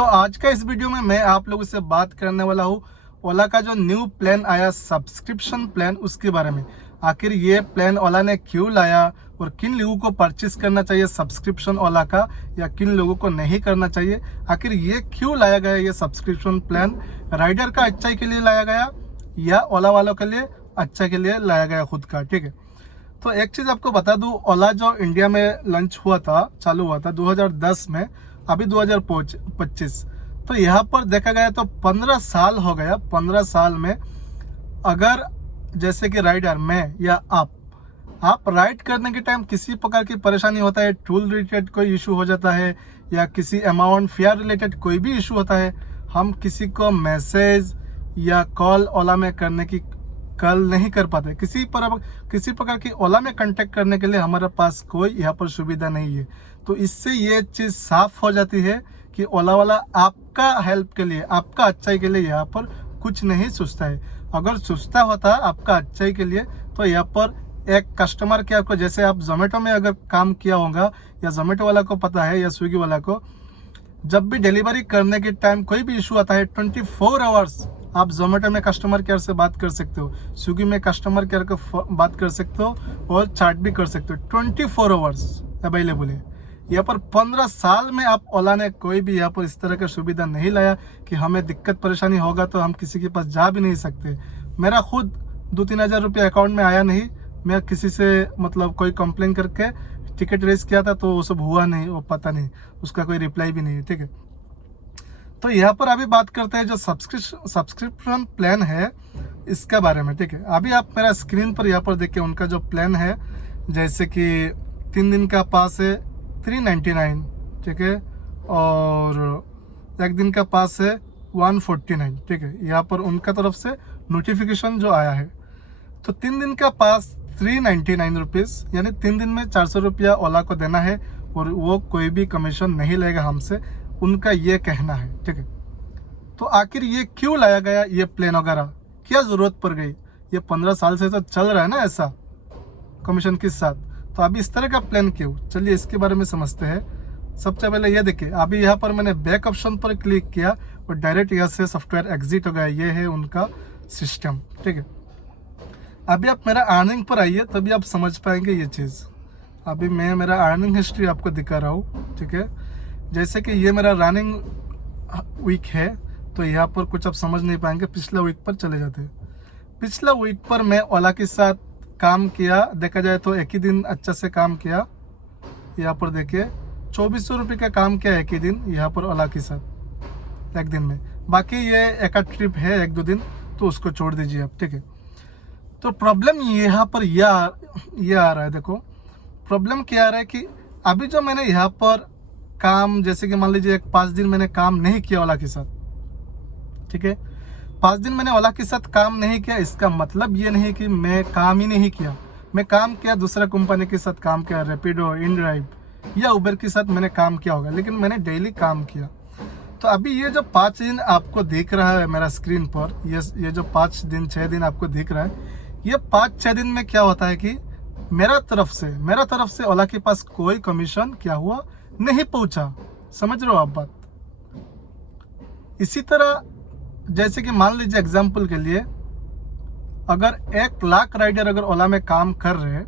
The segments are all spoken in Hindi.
आज का इस वीडियो में मैं आप लोगों से बात करने वाला हूँ ओला का जो न्यू प्लान आया सब्सक्रिप्शन प्लान, उसके बारे में। आखिर ये प्लान ओला ने क्यों लाया और किन लोगों को परचेस करना चाहिए सब्सक्रिप्शन ओला का, या किन लोगों को नहीं करना चाहिए। आखिर ये क्यों लाया गया, ये सब्सक्रिप्शन प्लान राइडर का अच्छाई के लिए लाया गया या ओला वालों के लिए अच्छा के लिए लाया गया खुद का। ठीक है, तो एक चीज़ आपको बता दूं, ओला जो इंडिया में लॉन्च हुआ था, चालू हुआ था 2010 में, अभी 2025, तो यहाँ पर देखा गया तो 15 साल हो गया। 15 साल में अगर जैसे कि राइडर मैं या आप राइड करने के टाइम किसी प्रकार की परेशानी होता है, टूल रिलेटेड कोई इशू हो जाता है या किसी अमाउंट फेयर रिलेटेड कोई भी इशू होता है, हम किसी को मैसेज या कॉल ओला में करने की कॉल नहीं कर पाते। किसी प्रकार की ओला में कांटेक्ट करने के लिए हमारे पास कोई यहाँ पर सुविधा नहीं है। तो इससे ये चीज़ साफ हो जाती है कि ओला वाला आपका हेल्प के लिए, आपका अच्छाई के लिए यहाँ पर कुछ नहीं सोचता है। अगर सोचता होता आपका अच्छाई के लिए तो यहाँ पर एक कस्टमर केयर को, जैसे आप जोमेटो में अगर काम किया होगा या जोमेटो वाला को पता है या स्विगी वाला को, जब भी डिलीवरी करने के टाइम कोई भी इशू आता है 24 आवर्स आप जोमेटो में कस्टमर केयर से बात कर सकते हो, स्विगी में कस्टमर केयर को बात कर सकते हो और चैट भी कर सकते हो। 24 आवर्स अवेलेबल है। यहाँ पर 15 साल में आप ओला ने कोई भी यहाँ पर इस तरह का सुविधा नहीं लाया कि हमें दिक्कत परेशानी होगा तो हम किसी के पास जा भी नहीं सकते। मेरा खुद 2-3 हज़ार रुपये अकाउंट में आया नहीं, मैं किसी से मतलब कोई कंप्लेन करके टिकट रेस किया था तो वो सब हुआ नहीं, वो पता नहीं, उसका कोई रिप्लाई भी नहीं है। ठीक है, तो यहाँ पर अभी बात करते हैं जो सब्सक्रिप्शन प्लान है इसके बारे में। ठीक है, अभी आप मेरा स्क्रीन पर यहाँ पर देखिए उनका जो प्लान है, जैसे कि 3 दिन का पास है 399, ठीक है, और 1 दिन का पास है 149। ठीक है, यहाँ पर उनका तरफ से नोटिफिकेशन जो आया है, तो 3 दिन का पास 399 रुपीज़, यानी 3 दिन में 400 रुपया ओला को देना है और वो कोई भी कमीशन नहीं लेगा हमसे, उनका ये कहना है। ठीक है, तो आखिर ये क्यों लाया गया ये प्लान वगैरह, क्या ज़रूरत पड़ गई? ये 15 साल से तो चल रहा है ना ऐसा कमीशन के साथ, तो अभी इस तरह का प्लान क्यों? चलिए इसके बारे में समझते हैं। सबसे पहले ये देखिए, अभी यहाँ पर मैंने बैक ऑप्शन पर क्लिक किया और डायरेक्ट यहाँ से सॉफ्टवेयर एग्जिट हो गया। ये है उनका सिस्टम। ठीक है, अभी आप मेरा अर्निंग पर आइए तभी आप समझ पाएंगे ये चीज़। अभी मैं मेरा अर्निंग हिस्ट्री आपको दिखा रहा हूँ। ठीक है, जैसे कि ये मेरा रनिंग वीक है, तो यहाँ पर कुछ आप समझ नहीं पाएंगे। पिछला वीक पर चले जाते हैं। पिछला वीक पर मैं ओला के साथ काम किया, देखा जाए तो एक ही दिन अच्छा से काम किया। यहाँ पर देखिए 2400 रुपये का काम किया एक ही दिन यहाँ पर ओला के साथ एक दिन में। बाकी ये एक ट्रिप है 1-2 दिन, तो उसको छोड़ दीजिए आप। ठीक है, तो प्रॉब्लम यहाँ पर ये आ रहा है। देखो प्रॉब्लम क्या आ रहा है कि अभी जो मैंने यहाँ पर काम, जैसे कि मान लीजिए 5 दिन मैंने काम नहीं किया ओला के साथ। ठीक है, 5 दिन मैंने ओला के साथ काम नहीं किया, इसका मतलब ये नहीं कि मैं काम ही नहीं किया। मैं काम किया, दूसरा कंपनी के साथ काम किया, रैपिडो, इनड्राइव या उबर के साथ मैंने काम किया होगा, लेकिन मैंने डेली काम किया। तो अभी ये जो 5 दिन आपको दिख रहा है मेरा स्क्रीन पर, ये जो 5 दिन 6 दिन आपको दिख रहा है, ये 5-6 दिन में क्या होता है कि मेरा तरफ से ओला के पास कोई कमीशन क्या हुआ नहीं पहुंचा। समझ रहे हो आप बात? इसी तरह जैसे कि मान लीजिए एग्जाम्पल के लिए, अगर 1 लाख राइडर अगर ओला में काम कर रहे हैं,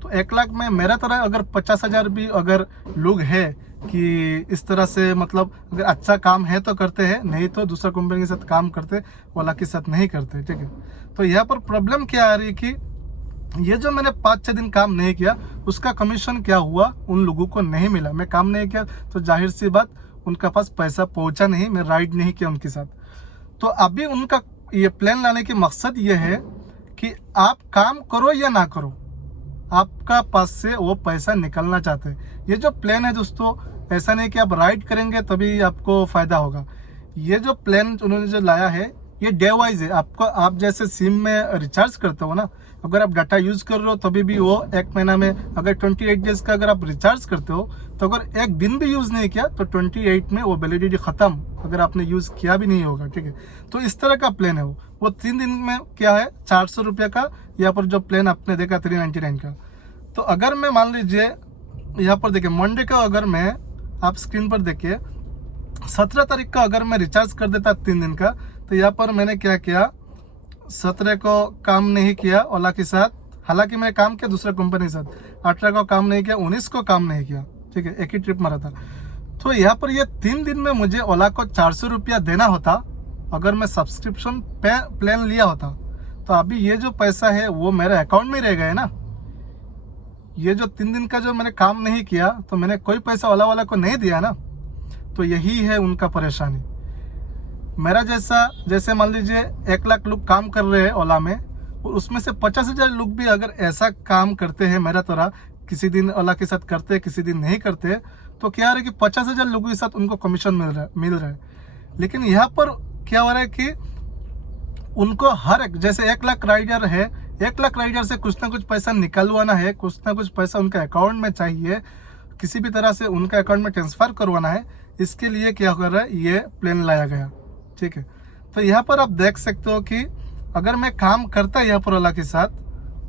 तो 1 लाख में मेरा तरह अगर 50,000 भी अगर लोग हैं कि इस तरह से, मतलब अगर अच्छा काम है तो करते हैं, नहीं तो दूसरा कंपनी के साथ काम करते, ओला के साथ नहीं करते। ठीक है, तो यहाँ पर प्रॉब्लम क्या आ रही है कि ये जो मैंने 5-6 दिन काम नहीं किया, उसका कमीशन क्या हुआ उन लोगों को नहीं मिला। मैं काम नहीं किया तो जाहिर सी बात उनका पास पैसा पहुंचा नहीं, मैं राइड नहीं किया उनके साथ। तो अभी उनका ये प्लान लाने की मकसद ये है कि आप काम करो या ना करो, आपका पास से वो पैसा निकलना चाहते हैं। ये जो प्लान है दोस्तों, ऐसा नहीं कि आप राइड करेंगे तभी आपको फ़ायदा होगा। ये जो प्लान उन्होंने जो लाया है ये डे वाइज है। आपको, आप जैसे सिम में रिचार्ज करते हो ना, अगर आप डाटा यूज़ कर रहे हो तभी भी वो 1 महीना में, अगर 28 डेज का अगर आप रिचार्ज करते हो, तो अगर 1 दिन भी यूज़ नहीं किया तो 28 में वो वैलिडिटी ख़त्म, अगर आपने यूज़ किया भी नहीं होगा। ठीक है, तो इस तरह का प्लान है वो 3 दिन में क्या है 400 रुपये का। यहाँ पर जो प्लान आपने देखा 399 का, तो अगर मैं मान लीजिए यहाँ पर देखिए मंडे का, अगर मैं, आप स्क्रीन पर देखिए 17 तारीख का अगर मैं रिचार्ज कर देता 3 दिन का, तो यहाँ पर मैंने क्या किया, 17 को काम नहीं किया ओला के साथ, हालांकि मैं काम किया दूसरा कंपनी के साथ, 18 को काम नहीं किया, 19 को काम नहीं किया, ठीक है, एक ही ट्रिप मारा था। तो यहाँ पर ये 3 दिन में मुझे ओला को 400 रुपया देना होता अगर मैं सब्सक्रिप्शन प्लान लिया होता। तो अभी ये जो पैसा है वो मेरे अकाउंट में रह गया ना। ये जो 3 दिन का जो मैंने काम नहीं किया तो मैंने कोई पैसा ओला वाला को नहीं दिया ना। तो यही है उनका परेशानी। मेरा जैसे मान लीजिए 1 लाख लोग काम कर रहे हैं ओला में, और उसमें से 50,000 लोग भी अगर ऐसा काम करते हैं मेरा तरह, किसी दिन ओला के साथ करते किसी दिन नहीं करते, तो क्या हो रहा है कि 50,000 लोगों के साथ उनको कमीशन मिल रहा है। लेकिन यहाँ पर क्या हो रहा है कि उनको हर एक, जैसे 1 लाख राइडर है, 1 लाख राइडर से कुछ ना कुछ पैसा निकलवाना है, कुछ ना कुछ पैसा उनके अकाउंट में चाहिए, किसी भी तरह से उनके अकाउंट में ट्रांसफ़र करवाना है। इसके लिए क्या कर रहा है, ये प्लान लाया गया, ठीक है। तो यहाँ पर आप देख सकते हो कि अगर मैं काम करता यहाँ पर ओला के साथ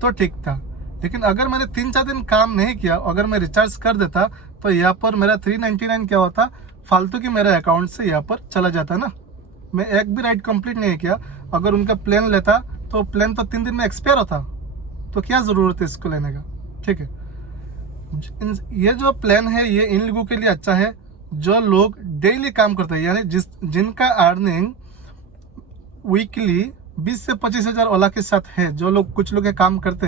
तो ठीक था, लेकिन अगर मैंने 3-4 दिन काम नहीं किया, अगर मैं रिचार्ज कर देता तो यहाँ पर मेरा 399 क्या होता, फालतू की मेरे अकाउंट से यहाँ पर चला जाता ना। मैं एक भी राइड कंप्लीट नहीं किया, अगर उनका प्लान लेता तो प्लान तो 3 दिन में एक्सपायर होता, तो क्या ज़रूरत है इसको लेने का, ठीक है। ये जो प्लान है ये इन लोगों के लिए अच्छा है जो लोग डेली काम करते हैं, यानी जिनका अर्निंग वीकली 20 से 25,000 ओला के साथ है। जो लोग, कुछ लोग काम करते,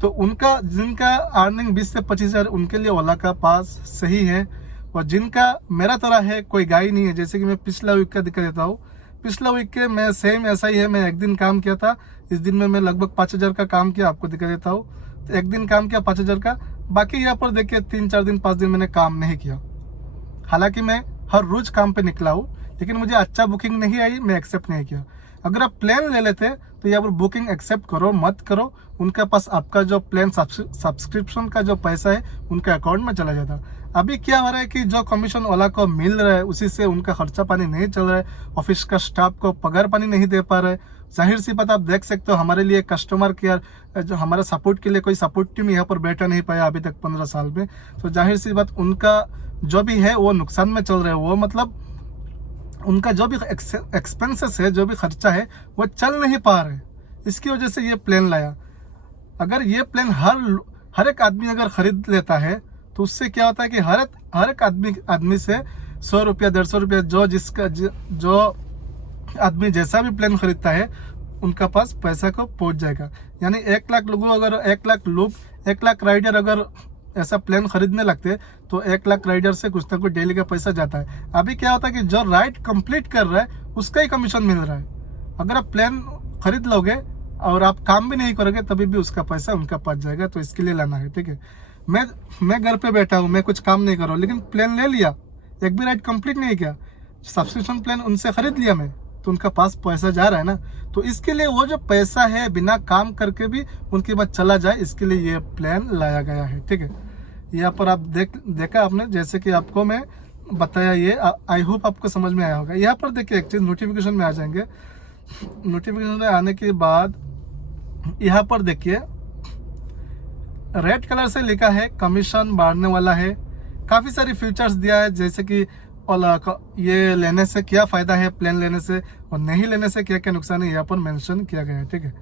तो उनका जिनका अर्निंग 20 से 25,000 उनके लिए ओला का पास सही है। और जिनका मेरा तरह है, कोई गाय नहीं है, जैसे कि मैं पिछला वीक का दिखा देता हूँ। पिछला वीक के मैं सेम ऐसा ही है, मैं 1 दिन काम किया था, इस दिन में मैं लगभग 5,000 का काम किया, आपको दिखा देता हूँ। तो 1 दिन काम किया 5,000 का, बाकी यहाँ पर देखिए 3-4 दिन 5 दिन मैंने काम नहीं किया। हालांकि मैं हर रोज काम पे निकला हूँ, लेकिन मुझे अच्छा बुकिंग नहीं आई, मैं एक्सेप्ट नहीं किया। अगर आप प्लान ले लेते तो यहाँ पर बुकिंग एक्सेप्ट करो मत करो, उनके पास आपका जो प्लान सब्सक्रिप्शन का जो पैसा है उनके अकाउंट में चला जाता। अभी क्या हो रहा है कि जो कमीशन ओला को मिल रहा है उसी से उनका खर्चा पानी नहीं चल रहा है, ऑफिस का स्टाफ को पगार पानी नहीं दे पा रहा है। जाहिर सी बात, आप देख सकते हो हमारे लिए कस्टमर केयर जो हमारा सपोर्ट के लिए कोई सपोर्ट टीम यहाँ पर बैठा नहीं पाया अभी तक 15 साल में। तो जाहिर सी बात, उनका जो भी है वो नुकसान में चल रहा है। वो मतलब उनका जो भी एक्सपेंसेस है, जो भी खर्चा है, वो चल नहीं पा रहे। इसकी वजह से ये प्लान लाया। अगर ये प्लान हर एक आदमी अगर खरीद लेता है तो उससे क्या होता है कि हर एक आदमी से 100 रुपया 150 रुपया जो आदमी जैसा भी प्लान खरीदता है उनका पास पैसा को पहुंच जाएगा। यानी 1 लाख लोगों, अगर 1 लाख राइडर अगर ऐसा प्लान खरीदने लगते तो 1 लाख राइडर से कुछ ना कुछ डेली का पैसा जाता है। अभी क्या होता है कि जो राइड कंप्लीट कर रहा है उसका ही कमीशन मिल रहा है। अगर आप प्लान खरीद लोगे और आप काम भी नहीं करोगे तभी भी उसका पैसा उनका पास जाएगा। तो इसके लिए लाना है, ठीक है। मैं घर पे बैठा हूँ, मैं कुछ काम नहीं कर रहा हूँ, लेकिन प्लान ले लिया, एक भी राइड कंप्लीट नहीं किया, सब्सक्रिप्शन प्लान उनसे खरीद लिया मैं, तो उनका पास पैसा जा रहा है ना। तो इसके लिए वो जो पैसा है बिना काम करके भी उनके पास चला जाए, इसके लिए ये प्लान लाया गया है, ठीक है। यहाँ पर आप देखा आपने, जैसे कि आपको मैं बताया, ये आई होप आपको समझ में आया होगा। यहाँ पर देखिए एक चीज़, नोटिफिकेशन में आ जाएंगे। नोटिफिकेशन में आने के बाद यहाँ पर देखिए रेड कलर से लिखा है कमीशन बढ़ने वाला है। काफ़ी सारी फीचर्स दिया है, जैसे कि ये लेने से क्या फ़ायदा है, प्लान लेने से, और नहीं लेने से क्या क्या नुकसान है, यहाँ पर मेंशन किया गया है, ठीक है।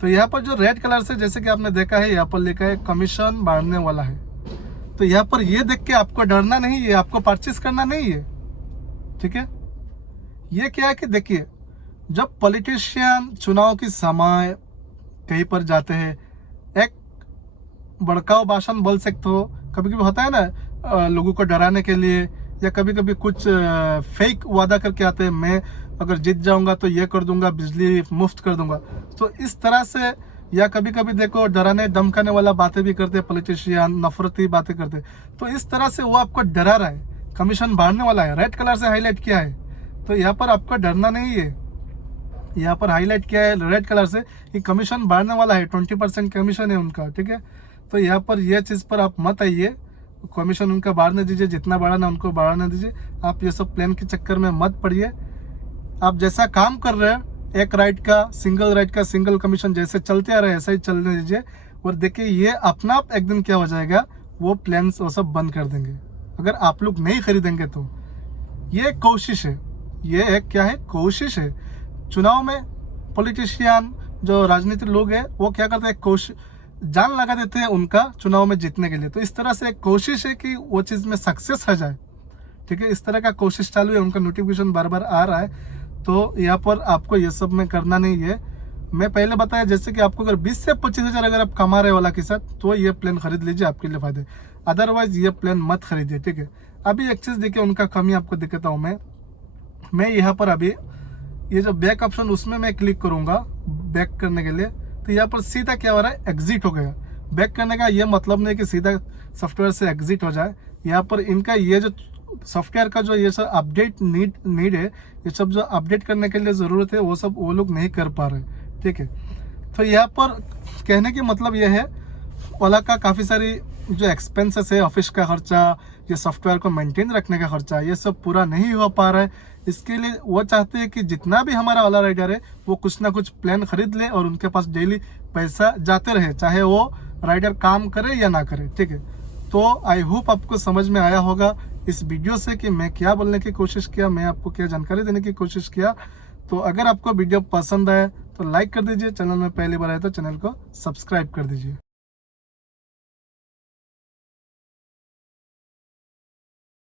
तो यहाँ पर जो रेड कलर से, जैसे कि आपने देखा है, यहाँ पर लिखा है कमीशन बढ़ने वाला है। तो यहाँ पर ये देख के आपको डरना नहीं है, आपको परचेस करना नहीं है, ठीक है। ये क्या है कि देखिए, जब पॉलिटिशियन चुनाव के समय कहीं पर जाते हैं, एक भड़काऊ भाषण बोल सकते हो, कभी कभी होता है ना लोगों को डराने के लिए, या कभी कभी कुछ फेक वादा करके आते हैं, मैं अगर जीत जाऊंगा तो ये कर दूंगा, बिजली मुफ्त कर दूंगा। तो इस तरह से, या कभी कभी देखो डराने धमकाने वाला बातें भी करते हैं पॉलिटिशियन, नफरती बातें करते हैं। तो इस तरह से वो आपको डरा रहा है, कमीशन बढ़ने वाला है, रेड कलर से हाईलाइट किया है। तो यहाँ पर आपको डरना नहीं है, यहाँ पर हाईलाइट किया है रेड कलर से कि कमीशन बढ़ने वाला है, 20% कमीशन है उनका, ठीक है। तो यहाँ पर यह चीज़ पर आप मत आइए, कमीशन उनका बढ़ाने दीजिए, जितना बढ़ाना उनको बढ़ाने दीजिए। आप ये सब प्लान के चक्कर में मत पड़िए। आप जैसा काम कर रहे हैं, एक राइड का सिंगल कमीशन जैसे चलते आ रहे हैं ऐसा ही चलने दीजिए। और देखिए ये अपना आप एक दिन क्या हो जाएगा, वो प्लान्स वो सब बंद कर देंगे अगर आप लोग नहीं खरीदेंगे। तो ये कोशिश है, ये एक क्या है, कोशिश है। चुनाव में पॉलिटिशियन जो राजनीतिक लोग हैं वो क्या करते हैं, कोशिश जान लगा देते हैं उनका चुनाव में जीतने के लिए। तो इस तरह से एक कोशिश है कि वो चीज़ में सक्सेस हो जाए, ठीक है। इस तरह का कोशिश चालू है, उनका नोटिफिकेशन बार बार आ रहा है। तो यहाँ पर आपको ये सब में करना नहीं है। मैं पहले बताया जैसे कि आपको अगर 20 से 25 हज़ार अगर आप कमा रहे ओला के साथ, तो ये प्लान खरीद लीजिए, आपके लिए फायदे। अदरवाइज ये प्लान मत खरीदिए, ठीक है। अभी एक चीज़ देखिए, उनका कमी आपको दिखाता हूँ मैं यहाँ पर अभी ये जो बैक ऑप्शन उसमें मैं क्लिक करूँगा बैक करने के लिए, तो यहाँ पर सीधा क्या हो रहा है, एग्जिट हो गया। बैक करने का ये मतलब नहीं कि सीधा सॉफ्टवेयर से एग्जिट हो जाए। यहाँ पर इनका ये जो सॉफ्टवेयर का जो ये सब अपडेट नीड है, ये सब जो अपडेट करने के लिए ज़रूरत है, वो सब वो लोग नहीं कर पा रहे, ठीक है। तो यहाँ पर कहने की मतलब ये है, ओला का काफ़ी सारी जो एक्सपेंसेस है, ऑफिस का खर्चा, ये सॉफ्टवेयर को मेंटेन रखने का खर्चा, ये सब पूरा नहीं हो पा रहा है। इसके लिए वो चाहते हैं कि जितना भी हमारा ओला राइडर है वो कुछ ना कुछ प्लान खरीद ले और उनके पास डेली पैसा जाते रहे, चाहे वो राइडर काम करे या ना करे, ठीक है। तो आई होप आपको समझ में आया होगा इस वीडियो से कि मैं क्या बोलने की कोशिश किया, मैं आपको क्या जानकारी देने की कोशिश किया। तो अगर आपको वीडियो पसंद आए तो लाइक कर दीजिए, चैनल में पहली बार आए तो चैनल को सब्सक्राइब कर दीजिए।